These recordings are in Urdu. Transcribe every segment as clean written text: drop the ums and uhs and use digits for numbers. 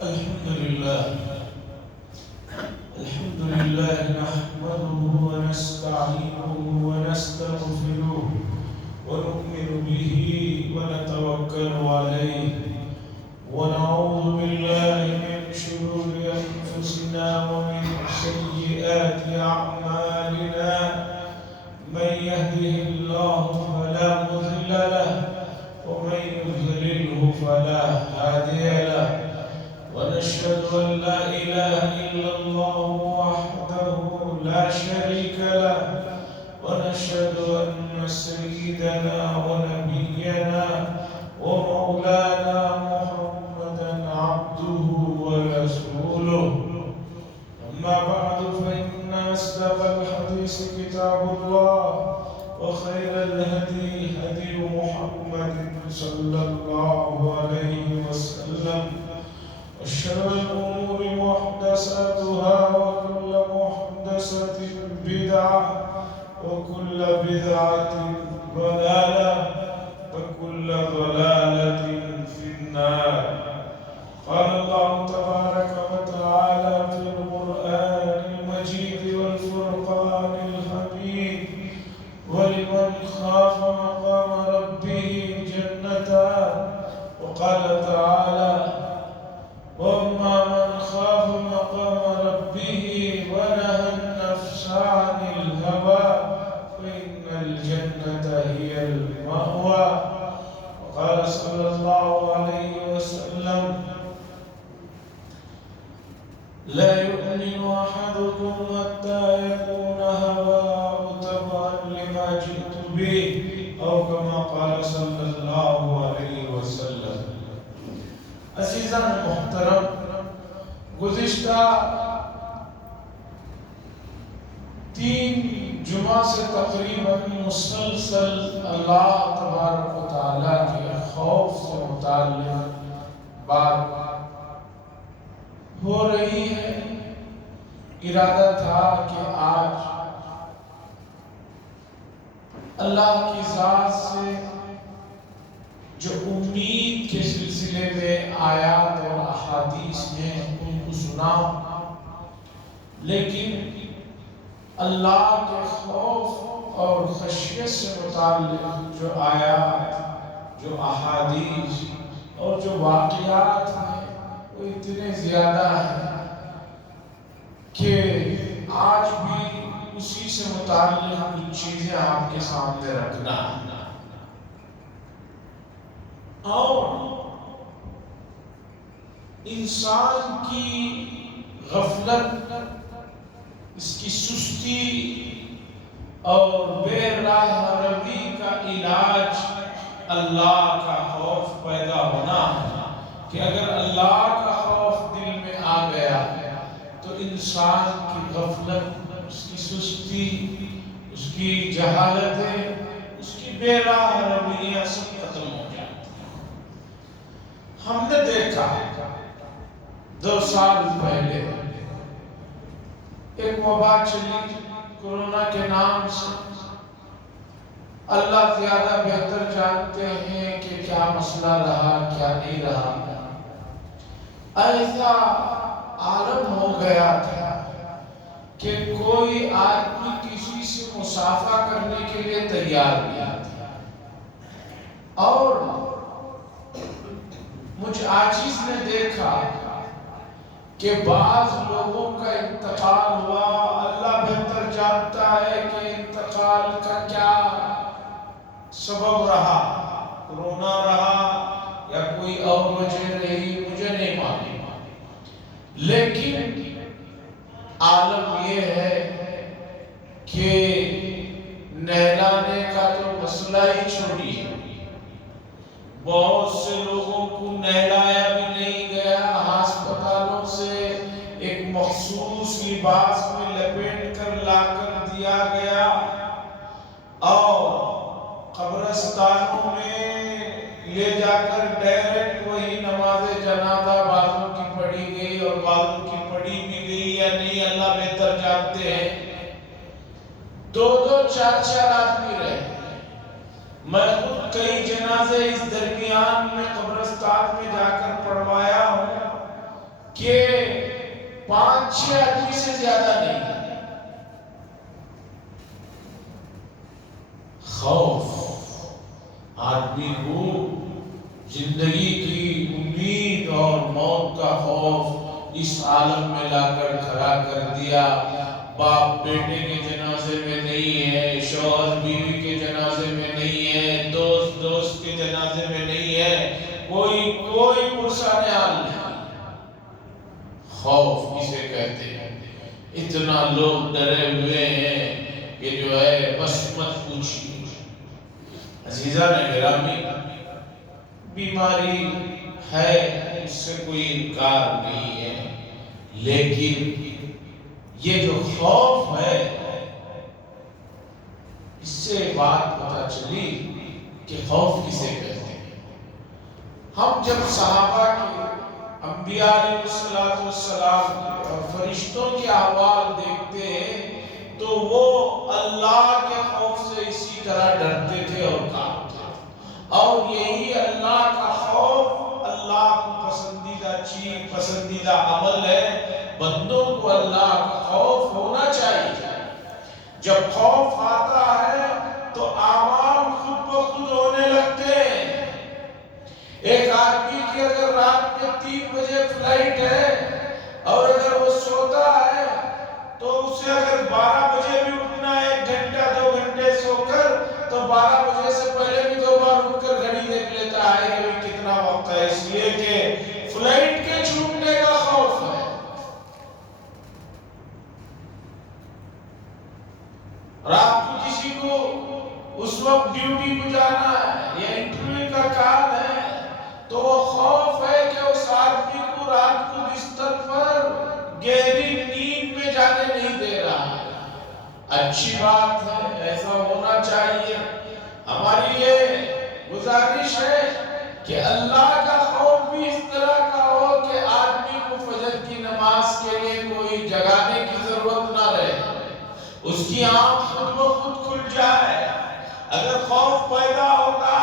الحمد لله نحمده ونستعينه ونستغفره ونؤمن به ونتوكل عليه ونعوذ بالله من شرور أنفسنا ومن سيئات أعمالنا من يهده الله فلا مضل له ومن يضلله فلا هادي له ونشهد أن لا إله إلا الله وحده لا شريك له ونشهد أن سيدنا ونبينا ومولانا محمدا عبده ورسوله أما بعد فإن أصدق الحديث كتاب الله وخير الهدي هدي محمد صلى الله عليه وسلم وشر الأمور محدثاتها وكل محدثة بدعة وكل بدعة ضلالة وكل ضلالة في النار. قال الله تبارك وتعالى في القرآن المجيد والفرقان الحميد ولمن خاف مقام ربه جنتان وقال تعالى وأما من خاف مقام ربه ونهى النفس عن الهوى فإن الجنة هي المأوى. وقال صلى الله عليه وسلم لا يؤمن أحدكم حتى يكون هواه تبعا لما جئت به أو كما قال صلى الله عليه وسلم. عزیزان محترم، گزشتہ 3 جمعہ سے تقریباً مسلسل اللہ تبارک و تعالیٰ کے خوف سے متعلق بات ہو رہی ہے. ارادہ تھا کہ آج اللہ کی ذات سے جو امید کے سلسلے میں آیات اور احادیث ہیں ان کو سنا، لیکن اللہ کے خوف اور خشیت سے متعلق جو آیات، جو احادیث اور جو واقعات ہیں وہ اتنے زیادہ ہیں کہ آج بھی اسی سے متعلق کچھ چیزیں آپ کے سامنے رکھنا ہے. اور انسان کی غفلت، اس کی سستی اور بے راہ روی کا علاج اللہ کا خوف پیدا ہونا ہے کہ اگر اللہ کا خوف دل میں آ گیا تو انسان کی غفلت، اس کی سستی، اس کی جہالتیں، اس کی بے راہ رویاں سب ختم ہو جاتی. ہم نے دیکھا 2 سال پہلے ایک وبا چلی کورونا کے نام سے. اللہ زیادہ بہتر جانتے ہیں کہ کیا مسئلہ رہا، کیا نہیں رہا. ایسا عالم ہو گیا تھا کہ کوئی آدمی کسی سے مصافحہ کرنے کے لیے تیار نہیں تھا. اور مجھ عاجز نے دیکھا کہ بعض لوگوں کا انتقال ہوا. اللہ بہتر جانتا ہے کہ انتقال کا کیا سبب رہا، کورونا رہا یا کوئی اور وجہ رہی، مجھے نہیں معلوم. لیکن عالم یہ ہے کہ نہلانے کا تو مسئلہ ہی چھوڑیے، بہت سے لوگوں کو نہلایا بھی نہیں گیا. ہسپتالوں سے ایک مخصوص لباس میں لپیٹ کر لا کر دیا گیا اور قبرستانوں میں لے جا کر ڈائریکٹ وہی نماز جنازہ بعضوں کی پڑھی گئی اور بعضوں کی پڑھی بھی گئی یا نہیں، اللہ بہتر جانتے ہیں. 2-2 4-4 آدمی رہے. میں خود کئی جنازے اس درمیان میں قبرستان میں جا کر پڑھوایا ہوں. کہ 5-6 آدمی سے زیادہ نہیں ہے۔ خوف آدمی کو زندگی کی امید اور موت کا خوف اس عالم میں لا کر کھڑا کر دیا۔ باپ بیٹے کے جنازے میں نہیں ہے، شوہر بیوی کے جنازے میں نہیں ہے، دوست دوست کے جنازے میں نہیں ہے، کوئی پرسان حال نہیں۔ خوف کسے کہتے ہیں؟ اتنا لوگ ڈرے ہوئے ہیں کہ جو ہے بس مت پوچھیے۔ عزیزان گرامی، بیماری ہے، اس سے کوئی انکار نہیں ہے، لیکن یہ جو خوف ہے، اس سے بات پتہ چلی کہ خوف کسے کہتے ہیں۔ ہم جب صحابہ کے، انبیاء علیہ السلام اور فرشتوں کے احوال دیکھتے ہیں تو وہ اللہ کے خوف سے اسی طرح ڈرتے تھے اور کانپتے تھے، اور یہی اللہ کا خوف اللہ کو پسندیدہ چیز، پسندیدہ عمل ہے۔ بندوں کو اللہ کا خوف ہونا چاہیے۔ جب خوف آتا ہے تو اعمال خود بخود ہونے لگتے ہیں۔ ایک آدمی کی اگر رات میں 3 بجے فلائٹ ہے اور اگر وہ سوتا ہے تو اسے اگر 12 بجے بھی اٹھنا ہے، 1 گھنٹہ 2 گھنٹے سو کر، تو 12 بجے سے پہلے بھی 2 بار اٹھ کر گھڑی دیکھ لیتا ہے کہ ابھی کتنا وقت ہے، اس لیے کہ فلائٹ کے چھوٹنے کا خوف ہے۔ رات کو کسی کو اس وقت ڈیوٹی کو جانا ہے یا انٹرویو کا کام ہے تو وہ خوف ہے کہ اس آدمی کو رات کو بستر پر گہری نیند میں جانے نہیں دے رہا ہے۔ اچھی بات ہے، ایسا ہونا چاہیے۔ ہماری یہ گزارش ہے کہ اللہ کا خوف بھی اس طرح کا ہو کہ آدمی کو فجر کی نماز کے لیے کوئی جگانے کی ضرورت نہ رہے، اس کی آنکھ خود بخود کھل جائے۔ اگر خوف پیدا ہوگا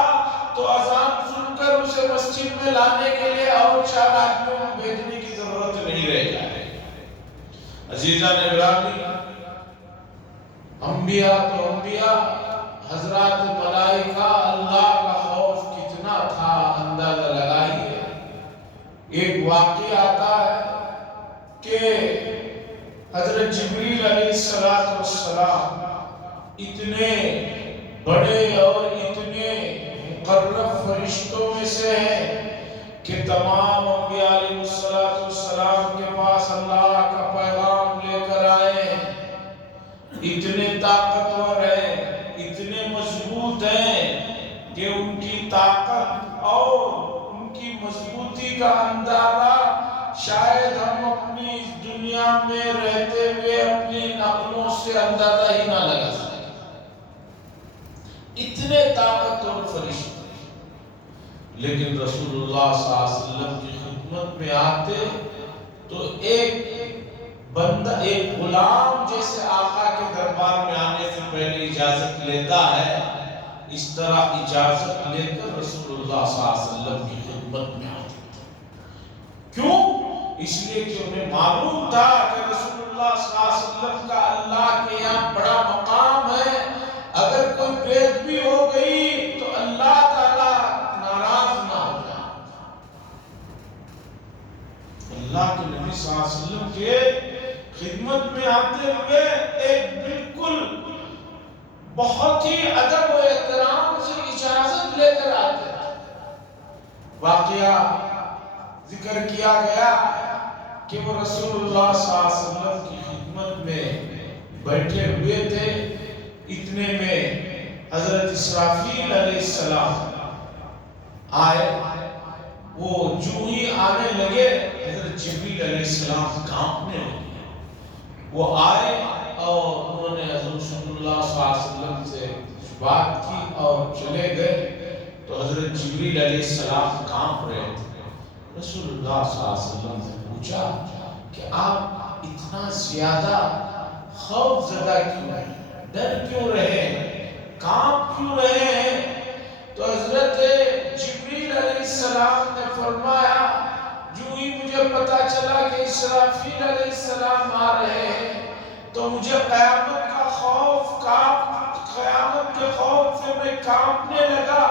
تو اذان سن کر اسے مسجد میں لانے کے لیے اور 4 آدمیوں کو بھیجنے کی ضرورت نہیں رہ جائے۔ عزیزان گرامی، انبیاء تو انبیاء، حضرات ملائکہ، اللہ کا خوف کتنا تھا اندازہ لگائیے۔ ایک واقعہ آتا ہے کہ حضرت جبریل علیہ السلام اتنے بڑے اور اتنے مقرب فرشتوں میں سے ہیں کہ تمام انبیاء علیہ السلام کے پاس اللہ کا پیغام لے کر آئے ہیں۔ اتنے طاقتور ہیں، اتنے مضبوط ہیں کہ ان کی طاقت اور ان کی مضبوطی کا اندازہ شاید ہم اپنی اس دنیا میں رہتے ہوئے اپنی نقلوں سے اندازہ ہی نہ لگا سکتے۔ اتنے طاقتور فرشتے، لیکن رسول اللہ صلی اللہ علیہ وسلم کی خدمت میں آتے تو ایک بندہ، ایک غلام جیسے آقا کے دربار میں آنے سے پہلے اجازت لیتا ہے، اس طرح اجازت لے کر رسول اللہ صلی اللہ علیہ وسلم کی خدمت میں آتے تھے۔ کیوں؟ اس لیے کہ انہیں معلوم تھا کہ رسول اللہ صلی اللہ علیہ وسلم کا اللہ کے یہاں بڑا مقام ہے، اگر کوئی بید بھی ہو گئی تو اللہ تعالیٰ ناراض نہ ہو جائے۔ اللہ کے نبی صلی اللہ علیہ وسلم کے خدمت میں آتے ہوئے ایک بالکل بہت ہی ادب و احترام سے اجازت لے کر آتے تھے۔ واقعہ ذکر کیا گیا کہ وہ رسول اللہ صلی اللہ علیہ وسلم کی خدمت میں بیٹھے ہوئے تھے، اتنے میں حضرت اسرافیل علیہ السلام آئے۔ وہ جو ہی آنے لگے حضرت جبریل علیہ السلام کانپنے لگے۔ وہ آئے اور انہوں نے حضرت صلی اللہ صلی اللہ علیہ وسلم سے بات کی اور چلے گئے تو حضرت جبریل علیہ السلام کانپ رہے تھے۔ رسول اللہ صلی اللہ علیہ وسلم سے پوچھا کہ آپ اتنا زیادہ خوف زدہ کیوں ہیں، ڈر کیوں رہے ہیں، کانپ کیوں رہے ہیں؟ تو حضرت جبریل علیہ السلام نے فرمایا، جو ہی مجھے پتا چلا کہ اسرافیل علیہ السلام آ رہے ہیں تو مجھے قیامت کا خوف قیامت کے خوف سے میں کانپنے لگا،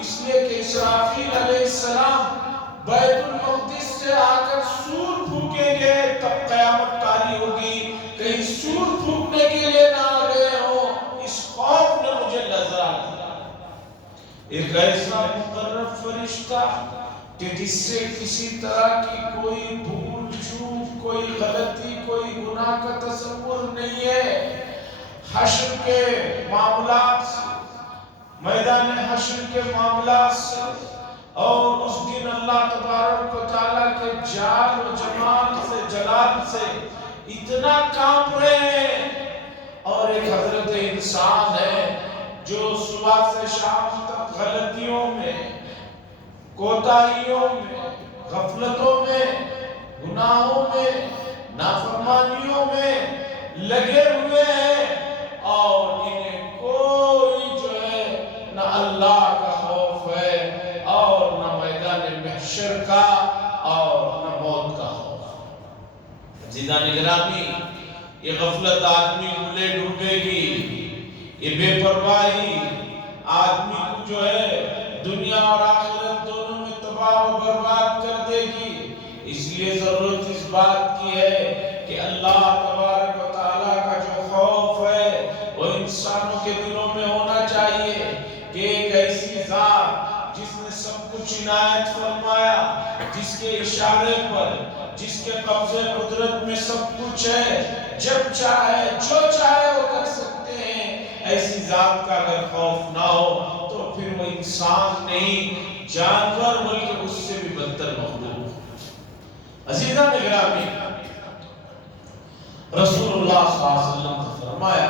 اس لیے کہ اسرافیل علیہ السلام بیت المقدس سے آ کر سور پھونکیں گے، تب قیامت طاری ہوگی، کہیں سور پھونکنے کے لیے نہ آ گئے ہو، اس خوف نے مجھے لرزا دیا۔ ایک ایسا مقرب فرشتہ کہ جس سے کسی طرح کی کوئی بھول چوک، کوئی غلطی، کوئی گناہ کا تصور نہیں ہے۔ حشر کے معاملات سے، میدان حشر کے معاملات سے، اور اس دن اللہ تبارک و تعالیٰ کے جلال و جمال سے، جلال سے اتنا کانپ رہے ہیں، اور ایک حضرت انسان ہے جو صبح سے شام تک غلطیوں میں، کوتاہیوں میں، غفلتوں میں، گناہوں میں، نافرمانیوں میں لگے ہوئے ہیں، اور انہیں کوئی جو ہے نہ اللہ کا خوف ہے اور نہ میدان محشر کا اور نہ موت کا خوف۔ عزیزان گرامی، یہ غفلت آدمی کو لے ڈوبے گی، یہ بے پرواہی آدمی کو جو ہے دنیا اور آخرت دونوں میں تباہ و برباد کر دے گی۔ اس لیے ضرورت اس بات کی ہے کہ اللہ تبارک و تعالیٰ کا جو خوف ہے وہ انسانوں کے دلوں میں ہونا چاہیے کہ ایک ایسی ذات جس نے سب کچھ عنایت فرمایا، جس کے اشارے پر، جس کے قبضے قدرت میں سب کچھ ہے، جب چاہے جو چاہے وہ کر سکتے ہیں، ایسی ذات کا اگر خوف نہ ہو تو پھر وہ انسان نہیں، جانور بلکہ اس سے بھی بدتر مخلوق۔ عزیزان گرامی، رسول اللہ صلی اللہ علیہ وسلم نے فرمایا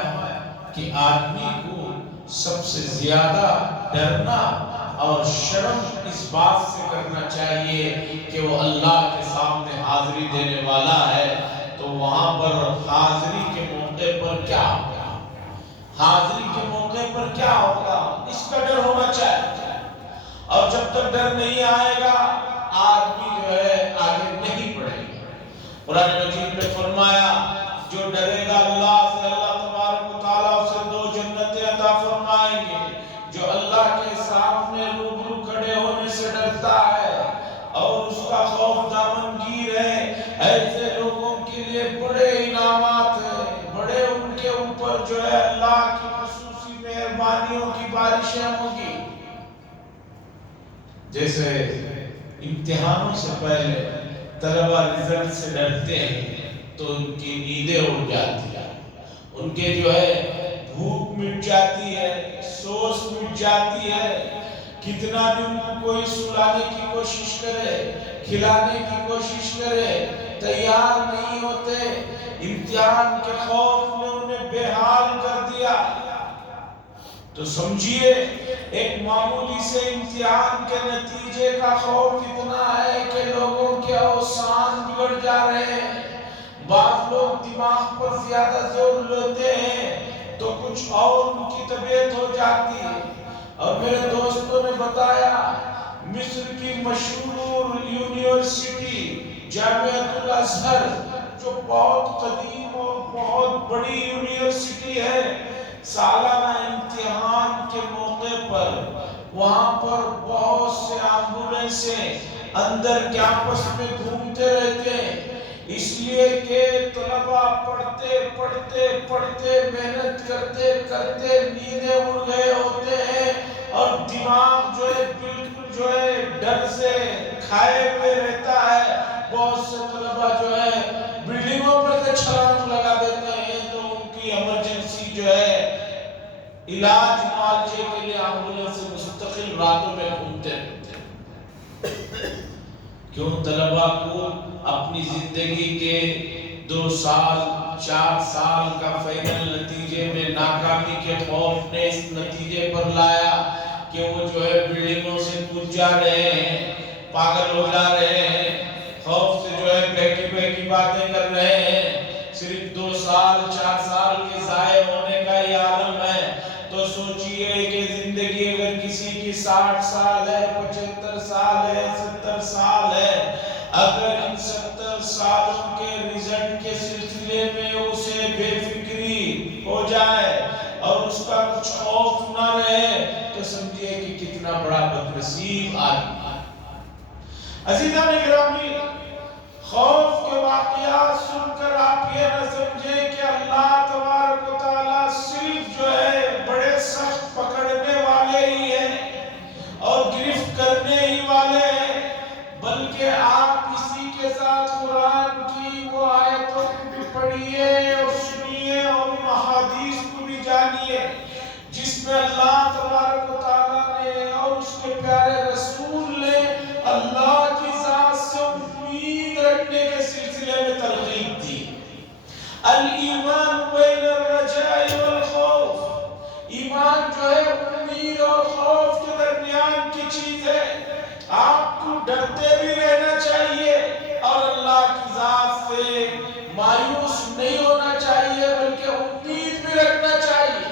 کہ آدمی کو سب سے زیادہ ڈرنا اور شرم اس بات سے کرنا چاہیے کہ وہ اللہ کے سامنے حاضری دینے والا ہے، تو وہاں پر حاضری کے موقع پر کیا ہوگا، حاضری کے موقع پر کیا ہوگا، اس کا ڈر ہونا چاہیے۔ اور جب تک ڈر نہیں آئے گا آدمی جو ہے آگے نہیں بڑھے گا۔ قرآن مجید میں فرمایا جو ڈرے گا اللہ سے، اللہ تبارک و تعالیٰ اسے 2 جنتیں عطا فرمائیں گے۔ جو اللہ کے سامنے روبرو کھڑے ہونے سے ڈرتا ہے اور اس کا خوف دامنگیر ہے، ایسے لوگوں کے لیے بڑے انعامات ہیں، بڑے ان کے اوپر جو ہے اللہ کی خصوصی مہربانیوں کی بارشیں ہوگی۔ جیسے امتحانوں سے پہلے طلبہ رزلٹ سے ڈرتے ہیں تو ان کی نیندیں اڑ جاتی ہیں، ان کے جو ہے بھوک مٹ جاتی ہے، سوس مٹ جاتی ہے، کتنا بھی ان کو کوئی سلانے کی کوشش کرے، کھلانے کی کوشش کرے، تیار نہیں ہوتے۔ امتحان کے خوف نے انہیں بے حال کر دیا۔ تو سمجھیے ایک معمولی سے امتحان کے نتیجے کا خوف اتنا ہے کہ لوگوں کے اوسان بگڑ جا رہے ہیں۔ بعض لوگ دماغ پر زیادہ زور لیتے ہیں تو کچھ اور ان کی طبیعت ہو جاتی ہے۔ اور میرے دوستوں نے بتایا مصر کی مشہور یونیورسٹی جامعۃ الازہر، جو بہت قدیم اور بہت بڑی یونیورسٹی ہے، سالانہ امتحان کے موقع پر وہاں پر بہت سے ایمبولینسیں اندر کیمپس میں گھومتے رہتے ہیں، اس لیے کہ طلبہ پڑھتے پڑھتے پڑھتے محنت کرتے کرتے نیندیں اڑ گئے ہوتے ہیں، اور دماغ جو ہے بالکل جو ہے ڈر سے کھائے ہوئے رہتا ہے۔ بہت سے طلبہ جو ہے بلڈنگوں پر چھلانگ لگا دیتے ہیں تو ان کی ایمرجنسی جو ہے علاج معالجے کے لیے ایمبولینس سے مستقل راتوں میں گھومتے رہتے ہیں۔ کیوں طلبہ کو اپنی زندگی کے 2 سال 4 سال کا فائنل نتیجے میں ناکامی کے خوف نے اس نتیجے پر لایا کہ وہ جو ہے بلڈنگوں سے کود جا رہے ہیں، پاگل ہو جا رہے ہیں، خوف سے جو ہے بہکی بہکی باتیں کر رہے ہیں۔ صرف 2 سال 4 سال کے ضائع ہونے کا یہ عالم ہے۔ تو سوچئے کہ زندگی اگر کسی کی 60 سال ہے، 75 سال ہے، 70 سال ہے، اگر ان 70 سالوں کے رزلٹ کے سلسلے میں اسے بے فکری ہو جائے اور اس کا کچھ خوف نہ رہے تو سمجھیے کہ کتنا بڑا بدنصیب آدمی۔ عزیزان گرامی، خوف کے واقعات سن کر آپ یہ نہ سمجھیں کہ اللہ تبارک و تعالیٰ صرف جو ہے بڑے سخت پکڑنے والے ہی ہیں اور گرفت کرنے ہی والے ہیں، بلکہ آپ اسی کے ساتھ قرآن کی وہ آیتوں کو بھی پڑھیے اور سنیے اور احادیث کو بھی جانیے جس میں اللہ تبارک و تعالیٰ نے اور اس کے پیارے رسول نے اللہ کی ذات سے امید رکھنے کے سلسلے میں ترغیب دی۔ الایمان بین الرجاء والخوف، ایمان جو ہے امید اور خوف کے درمیان کی چیز ہے۔ آپ کو ڈرتے بھی رہنا چاہیے اور اللہ کی ذات سے مایوس نہیں ہونا چاہیے بلکہ امید بھی رکھنا چاہیے۔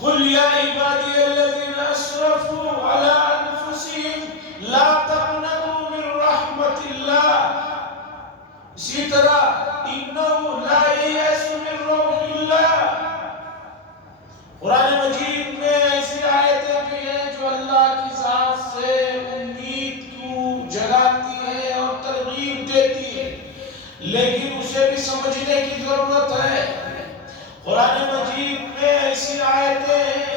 قُلْ يَا عِبَادِيَ الَّذِينَ أَسْرَفُوا عَلَىٰ أَنفُسِهِمْ لَا تَقْنَطُوا مِن رَحْمَةِ اللَّهِ، اسی طرح إِنَّهُ لَا يَيْأَسُ مِن رَّوْحِ اللَّهِ۔ قرآن مجید میں ایسی آیتیں بھی ہیں جو اللہ کی ذات سے امید کو جگاتی ہیں اور ترغیب دیتی ہیں، لیکن اسے بھی سمجھنے کی ضرورت ہے۔ قرآن مجید میں ایسی آیتیں ہیں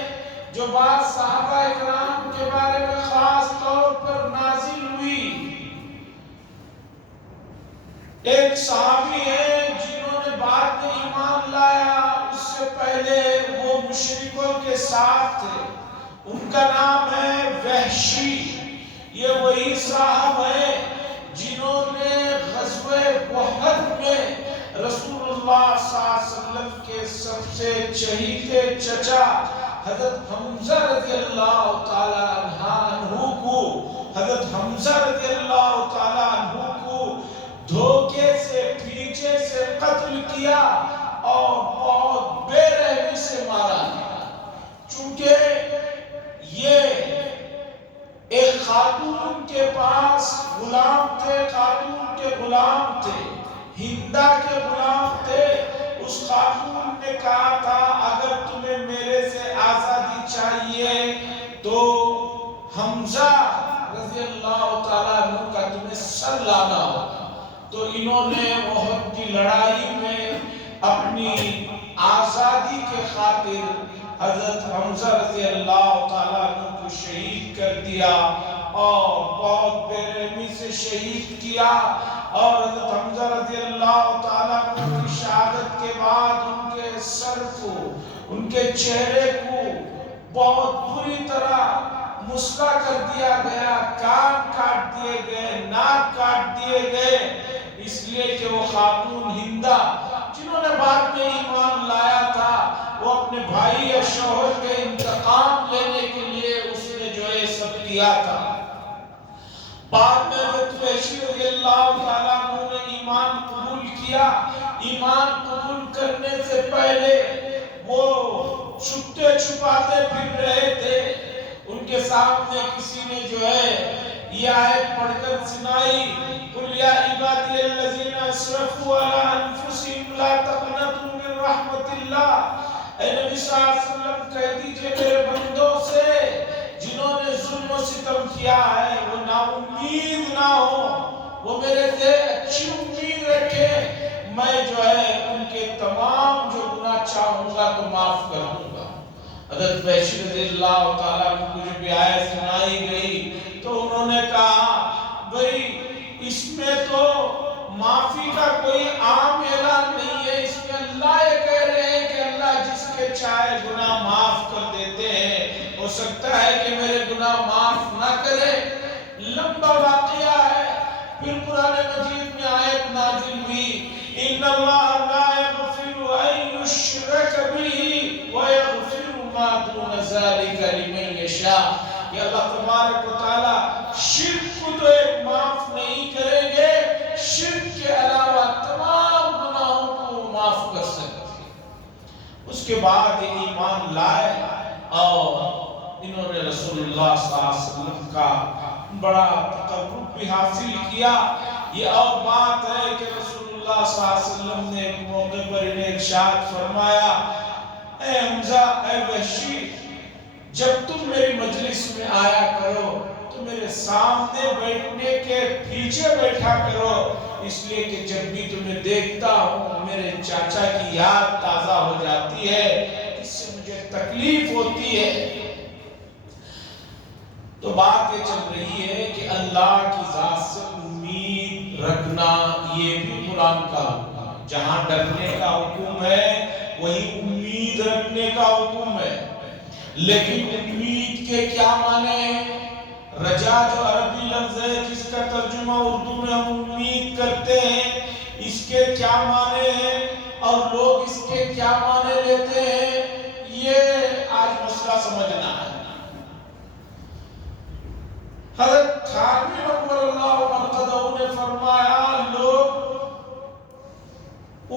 جو بعض صحابہ اکرام کے بارے میں خاص طور پر نازل ہوئی۔ ایک صحابی ہیں جنہوں نے بعد میں ایمان لایا، اس سے پہلے وہ مشرکوں کے ساتھ تھے، ان کا نام ہے وحشی۔ یہ وہی صاحب ہیں جنہوں نے غزوہ احد میں رسول اللہ صلی اللہ علیہ وسلم کے سب سے چہیتے چچا حضرت حمزہ رضی اللہ تعالیٰ عنہ کو حضرت حمزہ رضی اللہ تعالیٰ عنہ کو دھوکے سے پیچھے سے قتل کیا اور بہت بے رحمی سے مارا گیا، چونکہ یہ ایک خاتون کے پاس غلام تھے، خاتون کے غلام تھے، ہندا کے غلام تھے۔ اس خاتون نے کہا تھا اگر تمہیں میرے سے آزادی چاہیے تو حمزہ رضی اللہ تعالیٰ عنہ کا تمہیں سر لانا ہوگا۔ تو انہوں نے احد کی لڑائی میں اپنی آزادی کے خاطر حضرت حمزہ رضی اللہ تعالیٰ عنہ کو شہید کر دیا اور بہت بے رحمی سے شہید کیا، اور حضرت حمزہ رضی اللہ تعالیٰ عنہ کی شہادت کے بعد ان کے سر کو، ان کے چہرے کو بہت بری طرح مسکا کر دیا گیا، کان کاٹ دیے گئے، ناک کاٹ دیے گئے، اس لیے کہ وہ خاتون ہندا جنہوں نے بعد میں ایمان لایا تھا، وہ اپنے بھائی یا شوہر کے انتقام لینے کے لیے اس نے جو ہے سب کیا تھا۔ بعد میں حضرت وحشی رضی اللہ تعالیٰ عنہ نے ایمان قبول کیا۔ ایمان قبول کرنے سے پہلے وہ چھپتے چھپاتے پھر رہے تھے، ان کے سامنے کسی نے جو ہے یہ آیت پڑھ کر سنائی، قُلْ يَا عِبَادِيَ الَّذِينَ أَسْرَفُوا عَلَىٰ أَنفُسِهِمْ لَا تَقْنَطُوا مِن رَحْمَةِ اللَّهِ۔ اے نبی صلی اللہ علیہ وسلم کہہ دیجئے میرے بندوں سے جنہوں نے ظلم و ستم کیا ہے وہ نا امید نہ ہو، وہ میرے سے اچھی امید رکھے، میں جو ہے ان کے تمام جو گناہ چاہوں گا تو معاف کر دوں گا۔ حضرت وحشی رضی اللہ تعالیٰ عنہ کو جب آیت سنائی گئی تو انہوں نے کہا بھئی اس میں تو معافی کا کوئی عام اعلان نہیں ہے، اس میں اللہ یہ کہہ رہے ہیں کہ اللہ جس کے چاہے گناہ معاف کر دیتے ہیں، ہو سکتا ہے کہ میرے گناہ معاف نہ کرے۔ لمبا واقعہ ہے، پھر قرآن مجید میں آیت نازل ہوئی، ان اللہ لا یغفر ان یشرک بہ ویغفر ما دون ذلک لمن یشاء۔ کہ اللہ تبارک و تعالیٰ شرک کو تو ایک معاف نہیں کریں گے، شرک کے علاوہ تمام گناہوں کو معاف کر سکتے ہیں۔ اس کے بعد ایمان لائے اور انہوں نے رسول اللہ صلی اللہ علیہ وسلم کا بڑا تقرب بھی حاصل کیا، یہ اور بات ہے کہ رسول اللہ صلی اللہ علیہ وسلم نے ایک موقع پر انہیں ارشاد فرمایا، اے حمزہ، اے وحشی، جب تم میری مجلس میں آیا کرو تو میرے سامنے بیٹھنے کے پیچھے بیٹھا کرو، اس لیے کہ جب بھی تمہیں دیکھتا ہوں میرے چاچا کی یاد تازہ ہو جاتی ہے، اس سے مجھے تکلیف ہوتی ہے۔ تو بات یہ چل رہی ہے کہ اللہ کی ذات سے امید رکھنا یہ بھی قرآن کا حکم ہے۔ جہاں ڈرنے کا حکم ہے وہی امید رکھنے کا حکم ہے، لیکن امید کے کیا معنی ہیں؟ رجا جو عربی لفظ ہے جس کا ترجمہ اردو میں ہم امید کرتے ہیں، اس کے کیا معنی ہیں اور لوگ اس کے کیا معنی لیتے ہیں، یہ آج مسئلہ سمجھنا ہے۔ حضرت خانوی نور اللہ مرتضی نے فرمایا، لوگ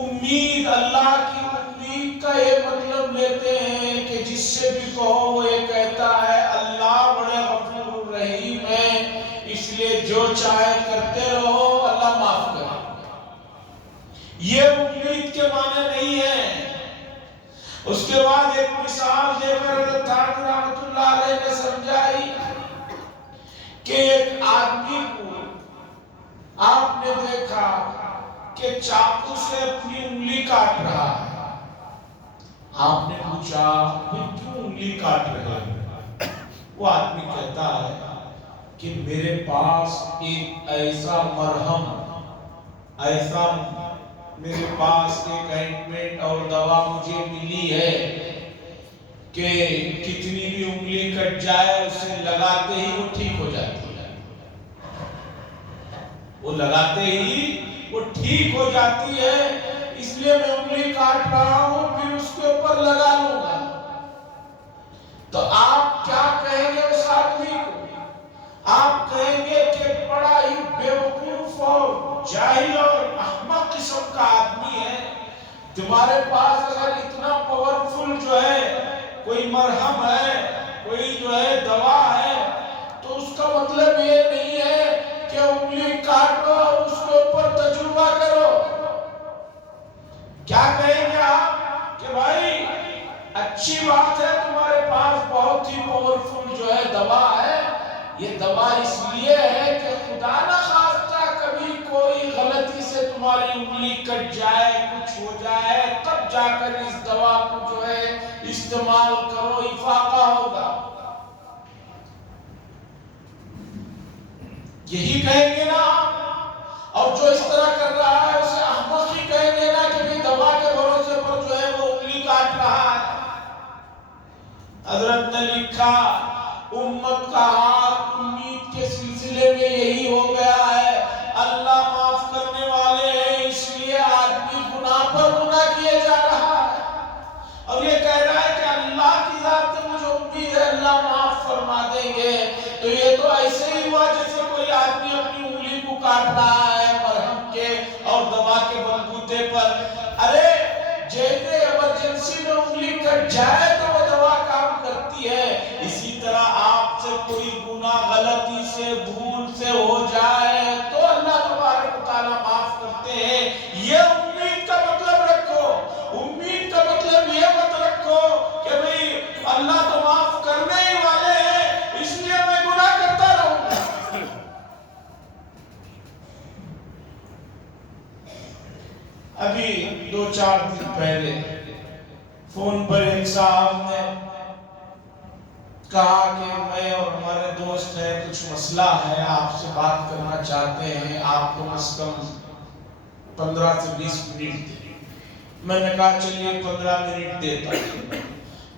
امید، اللہ کی امید کا یہ مطلب لیتے ہیں کہ جس سے بھی کہو وہ یہ کہتا ہے اللہ بڑے غفور الرحیم ہے، اس لیے جو چاہے کرتے رہو، اللہ معاف کرے۔ یہ امید کے معنی نہیں ہے۔ اس کے بعد ایک مثال دے کر حضرت خانوی رحمۃ اللہ علیہ نے سمجھائی کہ ایک آدمی کو آپ نے دیکھا کہ چاقو سے اپنی انگلی کاٹ رہا ہے۔ آپ نے پوچھا کیوں انگلی کاٹ رہے ہیں؟ وہ آدمی کہتا ہے کہ میرے پاس ایک ایسا مرہم، میرے پاس ایک آئنٹمنٹ اور دوا مجھے ملی ہے کہ کتنی بھی انگلی کٹ جائے اسے لگاتے ہی وہ ٹھیک ہو جاتی ہے، وہ لگاتے ہی وہ ٹھیک ہو جاتی ہے، اس لیے میں انگلی کاٹ رہا ہوں، پھر اس کے اوپر لگا لوں گا۔ تو آپ کیا کہیں گے اس آدمی کو؟ آپ کہیں گے کہ بڑا ہی بیوقوف اور جاہل اور احمق قسم کا آدمی ہے، تمہارے پاس اگر اتنا پاورفل جو ہے کوئی مرہم ہے، کوئی جو ہے دوا ہے، تو اس کا مطلب یہ نہیں ہے کہ انگلی کاٹو اور اس کے اوپر تجربہ کرو۔ کیا کہیں گے آپ کہ بھائی اچھی بات ہے تمہارے پاس بہت ہی پاورفل جو ہے دوا ہے، یہ دوا اس لیے ہے کہ خدا نہ خواستہ کبھی کوئی غلطی سے تمہاری انگلی کٹ جائے، کچھ ہو جائے، تب جا کر اس دوا کو جو ہے استعمال کرو، افاقہ ہوگا۔ یہی کہیں گے نا؟ اور جو اس طرح کر رہا ہے اسے احمق ہی کہیں گے نا کہ دوا کے بھروسے پر جو ہے وہ انگلی کاٹ رہا ہے۔ حضرت نے لکھا امت کا حال امید کے سلسلے میں یہی ہو گیا ہے، اللہ معاف کرنے والے ہیں اس لیے آدمی گناہ پر گناہ کیے جا رہا ہے، اور یہ کہہ رہا ہے کہ اللہ کی ذات سے مجھے امید ہے اللہ معاف فرما دیں گے۔ تو یہ تو ایسے ہی ہوا جیسے کوئی آدمی اپنی انگلی کو کاٹ رہا ہے مرہم کے اور دوا کے بلبوتے پر۔ ارے جیسے ایمرجنسی میں انگلی کٹ جائے تو وہ دوا کام کرتی ہے، اسی طرح آپ سے کوئی گناہ غلطی سے بھول سے ہو جائے تو اللہ تبارک و تعالیٰ معاف کرتے ہیں۔ یہ امید کا مطلب رکھو، امید کا مطلب یہ مت رکھو کہ بھئی اللہ تو معاف کرنے ہی والے ہیں اس لیے میں گناہ کرتا رہوں گا۔ ابھی 2-4 دن پہلے فون پر ایک صاحب نے کہا کہ میں اور ہمارے دوست ہیں، کچھ مسئلہ ہے، آپ سے بات کرنا چاہتے ہیں، آپ کو کم سے کم 15 سے 20 منٹ دیں۔ میں نے کہا چلیے 15 منٹ دیتا ہوں،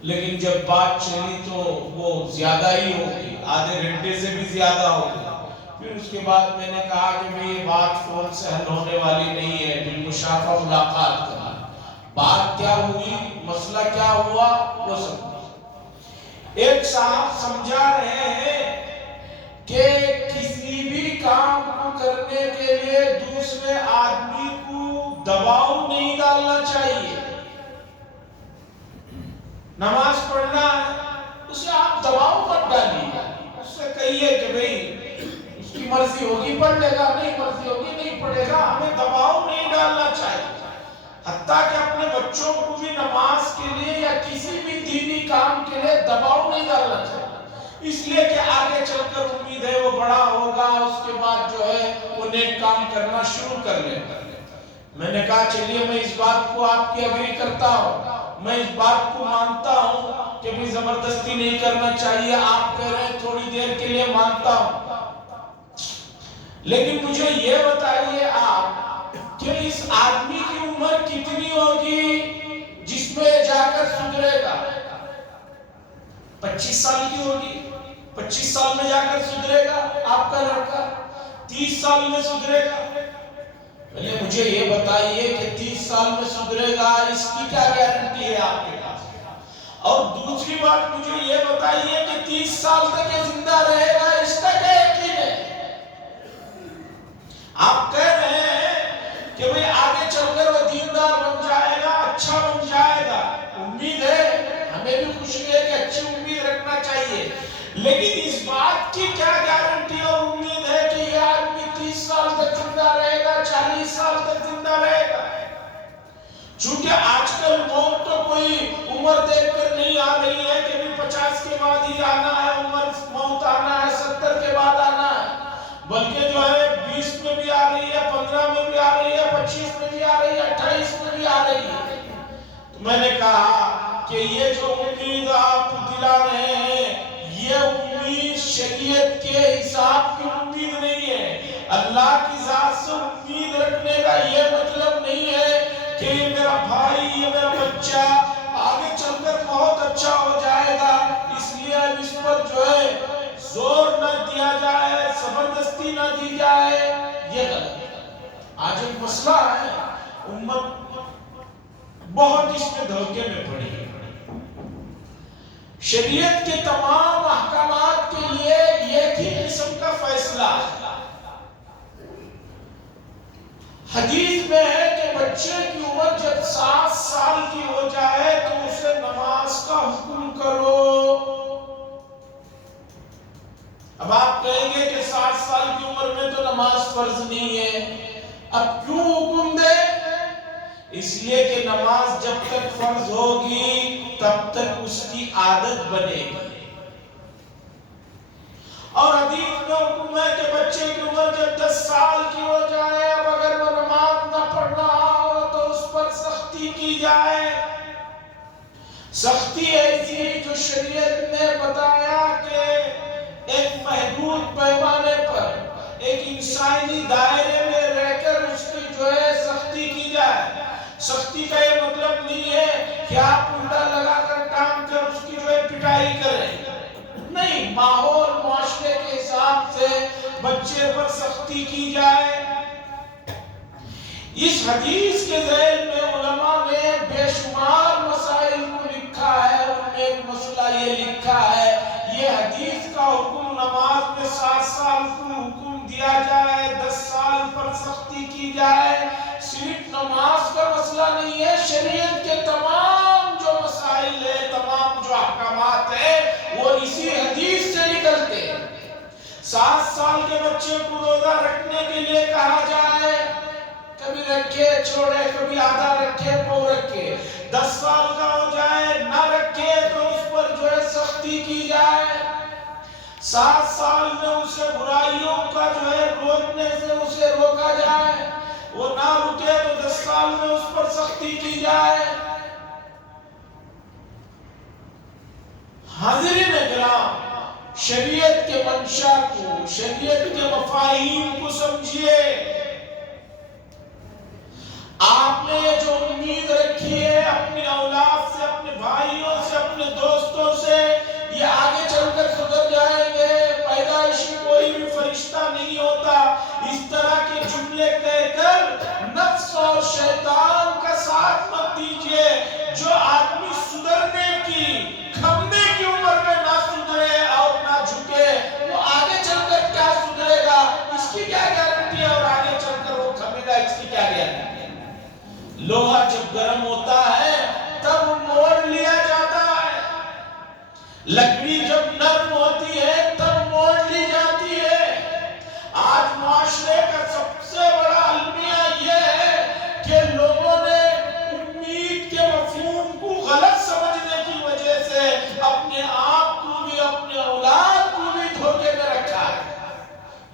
لیکن جب بات چلی تو وہ زیادہ ہی ہو گئی، آدھے گھنٹے سے بھی زیادہ ہو گئی۔ پھر اس کے بعد میں نے کہا کہ یہ بات فون سے حل ہونے والی نہیں ہے، بالمشافہ ملاقات کرنا۔ بات کیا ہوئی، مسئلہ کیا ہوا، وہ سب ایک صاحب سمجھا رہے ہیں کہ کسی بھی کام کو کرنے کے لیے دوسرے آدمی کو دباؤ نہیں ڈالنا چاہیے۔ نماز پڑھنا ہے اسے آپ دباؤ مت ڈالیے، اس سے کہیے کہ بھئی اس کی مرضی مرضی ہوگی پڑھ لے گا، نہیں مرضی ہوگی نہیں پڑھے گا. ہمیں دباؤ نہیں ڈالنا چاہیے. حتیٰ کہ اپنے بچوں کو بھی نماز کے لیے یا کسی بھی دینی کام کے لیے دباؤ نہیں ڈالنا چاہیے، اس لیے کہ آگے چل کر امید ہے وہ بڑا ہوگا، اس کے بعد جو ہے وہ نیک کام کرنا شروع کر لے. میں نے کہا چلیے میں اس بات کو آپ کی اگری کرتا ہوں، میں اس بات کو مانتا ہوں کہ بھی زبردستی نہیں کرنا چاہیے. آپ کہہ رہے ہیں تھوڑی دیر کے لیے مانتا ہوں، لیکن مجھے یہ بتائیے آپ کہ اس آدمی کی عمر کتنی ہوگی جس میں جا کر سدھرے گا؟ 25 سال کی ہوگی. 25 سال میں جا کر سدھرے گا آپ کا لڑکا؟ 30 سال میں سدھرے گا؟ پہلے مجھے یہ بتائیے کہ 30 سال میں سدھرے گا، اس کی کیا گارنٹی ہے آپ کے پاس؟ اور دوسری بات مجھے یہ بتائیے کہ 30 سال تک یہ زندہ رہے گا، اس کا کیا یقین ہے؟ آپ کہہ رہے ہیں کہ بھئی آگے چل کر وہ دیندار بن جائے گا، اچھا بن جائے گا. امید ہے، ہمیں بھی خوشی ہے کہ اچھی امید رکھنا چاہیے، لیکن اس بات کی کیا گارنٹی اور امید ہے کہ یہ آدمی 30 سال تک زندہ رہے گا، 40 سال تک زندہ رہے گا؟ چونکہ آج کل موت تو کوئی عمر دیکھ کر نہیں آ رہی ہے کہ 50 کے بعد ہی آنا ہے، عمر موت آنا ہے، 70 کے بعد آنا ہے، بلکہ جو ہے 20 میں بھی آ رہی ہے، 15 میں بھی آ رہی ہے، 25 میں بھی آ رہی ہے، 28 میں بھی آ رہی ہے. تو میں نے کہا کہ یہ جو امید آپ دلا رہے ہیں، یہ امید شریعت کے حساب کی امید نہیں ہے. اللہ کی ذات سے امید رکھنے کا یہ مطلب نہیں ہے کہ یہ میرا بھائی، یہ میرا بچہ آگے چل کر بہت اچھا ہو جائے گا، اس لیے اب اس پر جو ہے زور نہ دیا جائے، زبردستی نہ دی جائے. یہ غلط ہے. آج ایک مسئلہ ہے، امت بہت اس میں دھوکے میں پڑی ہے. شریعت کے تمام احکامات کے لیے ایک ہی قسم کا فیصلہ ہے. حدیث میں ہے کہ بچے کی عمر جب 7 سال کی ہو جائے تو اسے نماز کا حکم کرو. اب آپ کہیں گے کہ 7 سال کی عمر میں تو نماز فرض نہیں ہے، اب کیوں حکم دے؟ اس لیے کہ نماز جب تک فرض ہوگی تب تک اس کی عادت بنے گی. اور حدیث میں حکم ہے کہ بچے کی عمر جب 10 سال کی ہو جائے، اب اگر وہ نماز نہ پڑھ رہا ہو تو اس پر سختی کی جائے. سختی ایسی جو شریعت نے بتایا کہ ایک محدود پیمانے پر، ایک انسانی دائرے میں رہ کر اس کی جو ہے سختی کی جائے. سختی کا یہ مطلب نہیں ہے کہ آپ الٹا لگا کر ٹانگ کر اس کی جو ہے پٹائی کریں، نہیں. ماحول معاشرے کے حساب سے بچے پر سختی کی جائے. اس حدیث کے ذیل میں علماء نے بے شمار مسائل کو لکھا ہے. ان میں ایک مسئلہ یہ لکھا ہے، یہ حدیث کا حکم نماز میں 7 سال کو حکم دیا جائے، 10 سال پر سختی کی جائے، صرف نماز کا مسئلہ نہیں ہے. شریعت کے تمام جو مسائل ہیں، تمام جو احکامات ہیں، وہ اسی حدیث سے نکلتے ہیں. 7 سال کے بچے کو روزہ رکھنے کے لیے کہا جائے، کبھی رکھے چھوڑے، کبھی آدھا رکھے پو رکھے. 10 سال کا ہو جائے نہ رکھے تو اس پر جو ہے سختی کی جائے. 7 سال میں اسے برائیوں کا جو ہے روکنے سے اسے روکا جائے، وہ نہ رکے تو 10 سال میں اس پر سختی کی جائے. حاضرین کرام، شریعت کے منشا کو، شریعت کے مفاہیم کو سمجھیے. آپ نے جو امید رکھی ہے اپنی اولاد سے، اپنے بھائیوں سے، اپنے دوستوں سے، یہ آگے چل کر سدھر جائیں گے، پیدائشی کوئی بھی فرشتہ نہیں ہوتا، اس طرح کے جملے کہہ کر نفس اور شیطان کا ساتھ مت دیجیے. جو آدمی سدھرنے کی، کھمنے کی عمر میں نہ سدھرے اور نہ جھکے، وہ آگے چل کر کیا سدھرے گا؟ اس کی کیا گارنٹی ہے؟ اور آگے چل کر وہ کھمے گا، اس کی کیا گارنٹی ہے؟ لوہا جب گرم ہوتا ہے تب موڑ لیا جاتا ہے، لکڑی جب نرم ہوتی ہے تب موڑ لی جاتی ہے. آج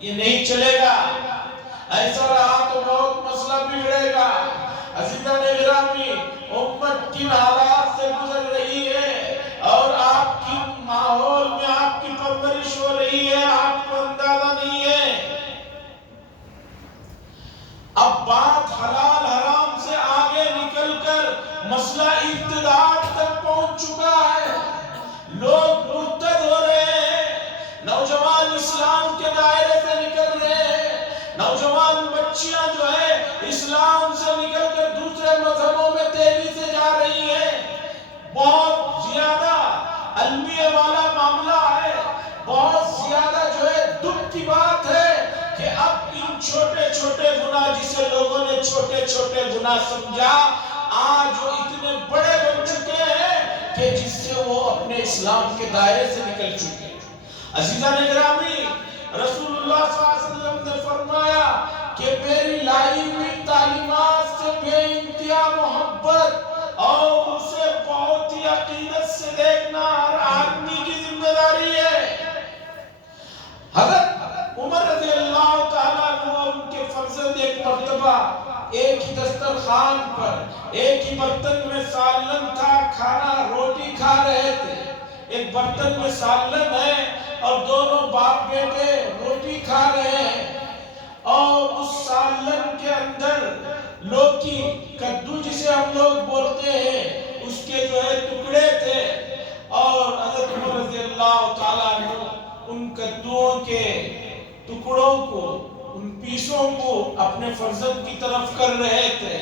یہ نہیں چلے گا، ایسا رہا تو بہت مسئلہ بگڑے گا۔ عزیزان گرامی، امت کن حالات سے گزر رہی ہے اور آپ کی ماحول میں آپ کی پرورش ہو رہی ہے، آپ کو اندازہ نہیں ہے۔ اب بات حلال حرام سے آگے نکل کر مسئلہ ارتداد تک پہنچ چکا ہے۔ لوگ مرتد ہو رہے ہیں، نوجوان اسلام کے دائرے سے نکل رہے ہیں، نوجوان بچیاں جو ہے اسلام سے نکل کر دوسرے مذہبوں میں تیزی سے جا رہی ہیں۔ بہت زیادہ المیہ والا معاملہ ہے، بہت زیادہ جو ہے دکھ کی بات ہے کہ اب ان چھوٹے چھوٹے گناہ جسے لوگوں نے چھوٹے چھوٹے گناہ سمجھا، آج وہ اتنے بڑے بن چکے ہیں کہ جس سے وہ اپنے اسلام کے دائرے سے نکل چکے ہیں۔ عزیزان گرامی، رسول اللہ صلی اللہ علیہ وسلم نے فرمایا کہ میری لائی ہوئی تعلیمات سے بے انتہا محبت اور اسے بہت ہی عقیدت سے دیکھنا ہر آدمی کی ذمہ داری ہے۔ حضرت عمر رضی اللہ تعالیٰ عنہ اور ان کے فرزند ایک مرتبہ ایک ہی دسترخوان پر ایک ہی برتن میں سالن تھا، کھانا روٹی کھا رہے تھے۔ ایک برتن میں سالن ہے اور دونوں باپ بیٹے روٹی کھا رہے ہیں، اور اس سالن کے اندر لوکی، کدو جسے ہم لوگ بولتے ہیں، اس کے جو ہے ٹکڑے تھے، اور حضرت عمر رضی اللہ تعالیٰ عنہ ان کدوؤں کے ٹکڑوں کو، ان پیسوں کو اپنے فرزند کی طرف کر رہے تھے،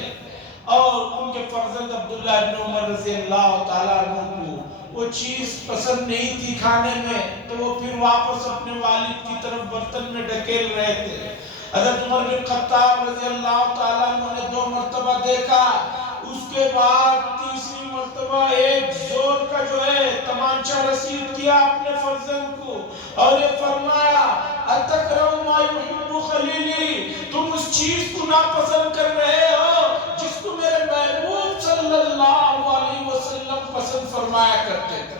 اور ان کے فرزند عبداللہ ابن عمر رضی اللہ تعالیٰ عنہ کو وہ چیز پسند نہیں تھی کھانے میں، تو وہ پھر واپس اپنے والد کی طرف برتن میں ڈھکیل رہے تھے۔ حضرت عمر بن خطاب رضی اللہ تعالیٰ عنہ نے 2 مرتبہ دیکھا، اس کے بعد تیسری مرتبہ ایک زور کا جو ہے تمانچہ رسید کیا اپنے فرزند کو، اور یہ فرمایا اتکرہو ما یحب خلیلی، تم اس چیز کو ناپسند کر رہے ہو جس کو میرے محبوب صلی اللہ علیہ وسلم پسند فرمایا کرتے تھے۔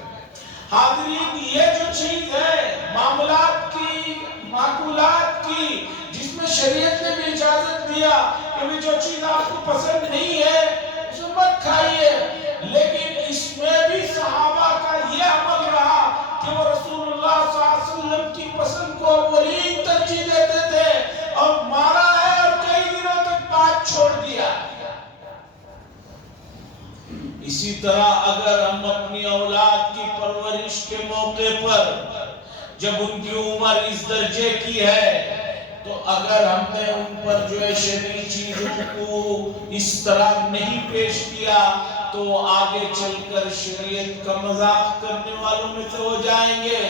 حاضرین، یہ جو چیز ہے معاملات کی، معقولات کی، جس میں شریعت نے بھی اجازت دیا کہ جو چیز آپ کو پسند نہیں ہے اسے مت کھائیے، لیکن اس میں بھی صحابہ کا یہ عمل رہا کہ وہ رسول اللہ صلی اللہ علیہ وسلم کی پسند کو اولین ترجیح دیتے تھے، اور مارا ہے اور کئی دنوں تک بات چھوڑ دیا۔ اسی طرح اگر ہم اپنی اولاد کی پرورش کے موقع پر، جب ان کی عمر اس درجے کی ہے، تو اگر ہم نے ان پر جو ہے شرعی چیزوں کو اس طرح نہیں پیش کیا تو وہ آگے چل کر شریعت کا مذاق کرنے والوں میں سے ہو جائیں گے۔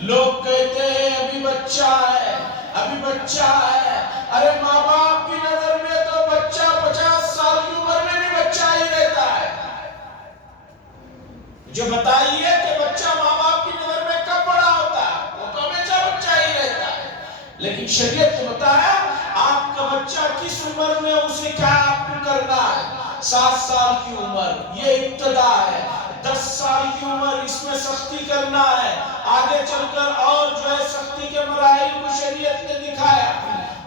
لوگ کہتے ہیں ابھی بچہ ہے، ابھی بچہ ہے۔ ارے ماں باپ کی نظر میں تو بچہ 50 سال کی عمر میں بھی بچہ ہی رہتا ہے۔ جو بتائیے کہ بچہ ماں باپ کی نظر میں کب بڑا ہوتا ہے؟ وہ تو ہمیشہ بچہ ہی رہتا ہے۔ لیکن شریعت نے بتایا آپ کا بچہ کس عمر میں اسے کیا آپ کو کرنا ہے۔ 7 سال کی عمر یہ ابتدا ہے، 10 سال کی عمر اس میں سختی کرنا ہے، آگے چل کر اور جو ہے سختی کے مراحل کو شریعت نے دکھایا۔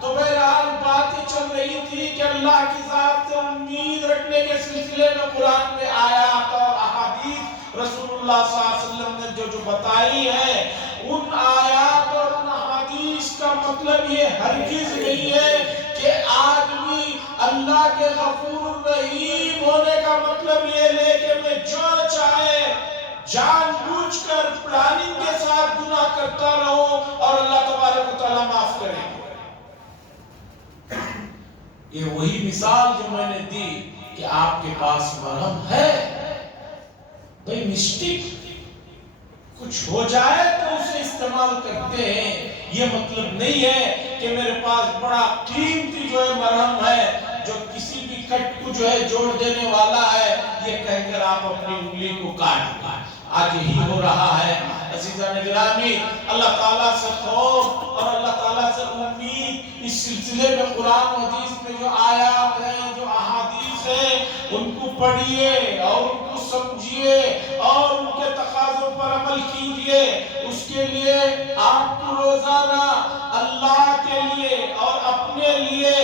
تو بہرحال بات یہ چل رہی تھی کہ اللہ کی ذات سے امید رکھنے کے سلسلے میں قرآن میں آیات اور احادیث رسول اللہ صلی اللہ علیہ وسلم نے جو بتائی ہے، ان آیات اور ان احادیث کا مطلب یہ ہرگز نہیں ہے کہ آدمی اللہ کے غفور الرحیم ہونے کا مطلب یہ لے کہ میں جو چاہے جان بوجھ کر پلاننگ کے ساتھ گناہ کرتا رہوں اور اللہ تبارک و تعالیٰ معاف کرے۔ یہ وہی مثال جو میں نے دی کہ آپ کے پاس مرہم ہے، بھئی مسٹک کچھ ہو جائے تو اسے استعمال کرتے ہیں، یہ مطلب نہیں ہے کہ میرے پاس بڑا قیمتی جو ہے مرہم ہے جو کسی بھی کٹ کو جو ہے جوڑ دینے والا ہے، یہ کہہ کر آپ اپنی انگلی کو کاٹ دیں۔ آج یہی ہو رہا ہے۔ عزیزان گرامی، اللہ تعالیٰ سے خوف اور اللہ تعالیٰ سے امید اس سلسلے میں قرآن و حدیث میں جو آیات ہیں، جو احادیث ہیں، ان کو پڑھیے اور ان کو سمجھیے اور ان کے تقاضوں پر عمل کیجیے۔ اس کے لیے آپ کو روزانہ اللہ کے لیے اور اپنے لیے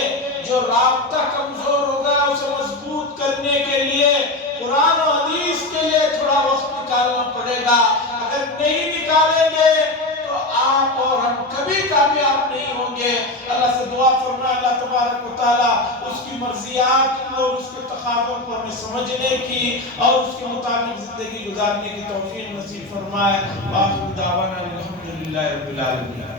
جو رابطہ کمزور ہوگا اسے مضبوط کرنے کے لیے قرآن و حدیث کے لیے تھوڑا وقت نکالنا پڑے گا. اگر نہیں نکالیں گے تو آپ اور ہم کبھی کامیاب نہیں ہوں گے. اللہ سے دعا فرمائے اللہ تبارک و تعالیٰ اس کی مرضیات اور اس کے تقاضوں کو ہمیں سمجھنے کی اور اس کے مطابق زندگی گزارنے کی توفیق نصیب فرمائے. آخر دعوانا الحمدللہ رب العالمین.